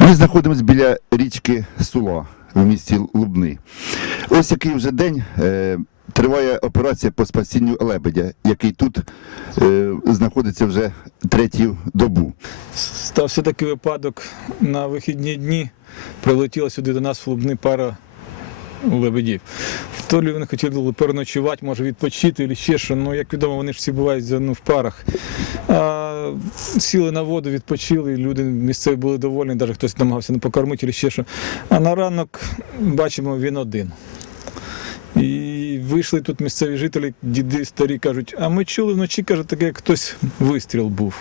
Ми знаходимося біля річки Сула в місті Лубни. Ось який вже день е, триває операція по спасінню лебедя, який тут е, знаходиться вже третю добу. Стався такий випадок на вихідні дні. Прилетіла сюди до нас в Лубни пара лебедів. То лі вони хотіли переночувати, може відпочити або ще що. Ну, як відомо, вони ж всі бувають ну, в парах. А, сіли на воду, відпочили, люди місцеві були довольні, навіть хтось намагався не покормити або ще що. А на ранок бачимо, він один. І вийшли тут місцеві жителі, діди старі кажуть, а ми чули вночі, каже, таке, як хтось вистріл був.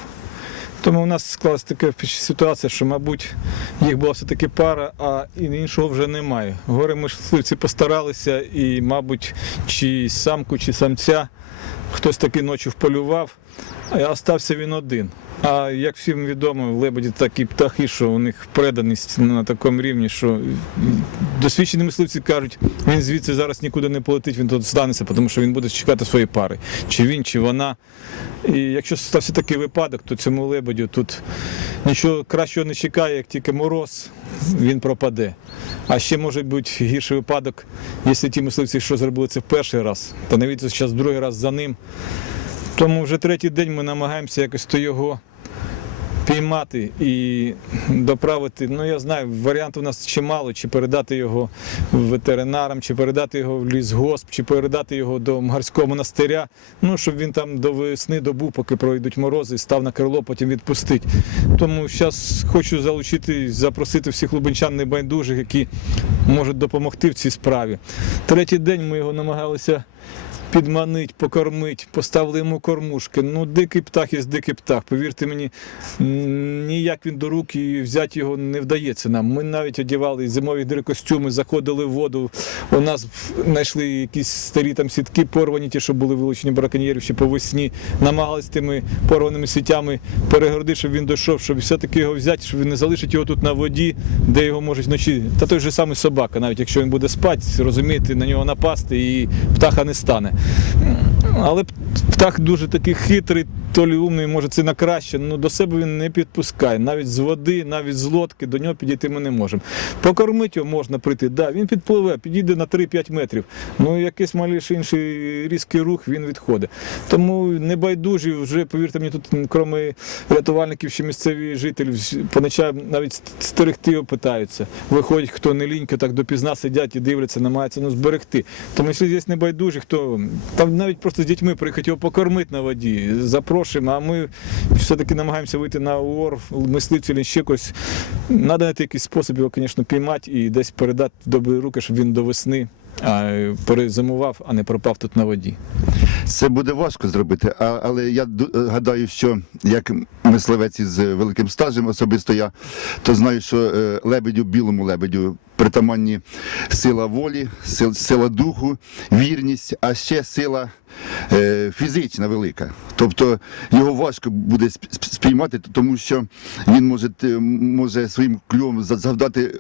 Тому у нас склалася така ситуація, що, мабуть, їх була все-таки пара, а іншого вже немає. Горе мисливці постаралися, і, мабуть, чи самку, чи самця хтось таки ночі вполював, остався він один. А як всім відомо, лебеді такі птахи, що у них преданість на такому рівні, що досвідчені мисливці кажуть, він звідси зараз нікуди не полетить, він тут станеться, тому що він буде чекати своєї пари. Чи він, чи вона. І якщо стався такий випадок, то цьому лебедю тут нічого кращого не чекає, як тільки мороз, він пропаде. А ще може бути гірший випадок, якщо ті мисливці, що зробили це в перший раз, то навіть зараз другий раз за ним. Тому вже третій день ми намагаємося якось то його піймати і доправити. Ну я знаю, варіантів у нас чимало, чи передати його ветеринарам, чи передати його в лісгосп, чи передати його до Мгарського монастиря. Ну, щоб він там до весни добув, поки пройдуть морози, став на крило, потім відпустить. Тому зараз хочу залучити, запросити всіх лубенчан небайдужих, які можуть допомогти в цій справі. Третій день ми його намагалися підманить, покормить, поставили йому кормушки. Ну, дикий птах є дикий птах. Повірте мені, ніяк він до рук і взяти його не вдається нам. Ми навіть одягали зимові костюми, заходили в воду. У нас знайшли якісь старі там сітки порвані, ті, що були вилучені браконьєрів ще по весні. Намагалися тими порваними сітями перегородити, щоб він дійшов, щоб все-таки його взяти, щоб він не залишить його тут на воді, де його можуть вночі. Та той же самий собака, навіть якщо він буде спати, розумієте, на нього напасти і птаха не стане. Hmm. Але птах дуже такий хитрий, то лі умний, може це на краще. Ну до себе він не підпускає. Навіть з води, навіть з лодки до нього підійти ми не можемо. Покормити його можна прийти. Да, він підпливе, підійде на 3-5 метрів. Ну якийсь маліший інший різкий рух він відходить. Тому небайдужі вже, повірте мені, тут крім рятувальників, ще місцеві жителі поноча навіть стерегти його питаються. Виходять, хто не лінько, так допізна сидять і дивляться, намагаються ну, зберегти. Тому якщо здесь небайдужі, хто там навіть просто з дітьми приїхати його покормити на воді, запрошуємо, а ми все-таки намагаємося вийти на УОР, мисливців ще якось. Треба знайти якийсь спосіб його, звісно, піймати і десь передати в добрі руки, щоб він до весни перезимував, а не пропав тут на воді. Це буде важко зробити, але я ду- гадаю, що як мисливець із великим стажем, особисто я, то знаю, що е, лебедю, білому лебедю притаманні сила волі, сил- сила духу, вірність, а ще сила е, фізична велика. Тобто його важко буде сп- сп- спіймати, тому що він може, е, може своїм клювом за- завдати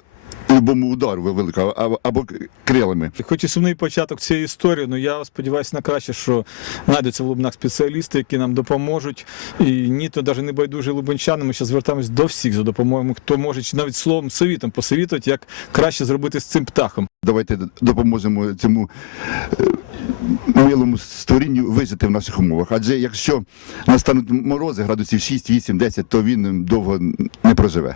любому удару великого або, або крилами. Хоч і сумний початок цієї історії, але я сподіваюся на краще, що знайдуться в Лубнах спеціалісти, які нам допоможуть. І ні, то навіть не байдужі лубенчани. Ми зараз звертаємось до всіх за допомогою, хто може чи навіть словом совітом посовітувати, як краще зробити з цим птахом. Давайте допоможемо цьому е, милому створінню вижити в наших умовах. Адже якщо настануть морози градусів 6, 8, 10, то він довго не проживе.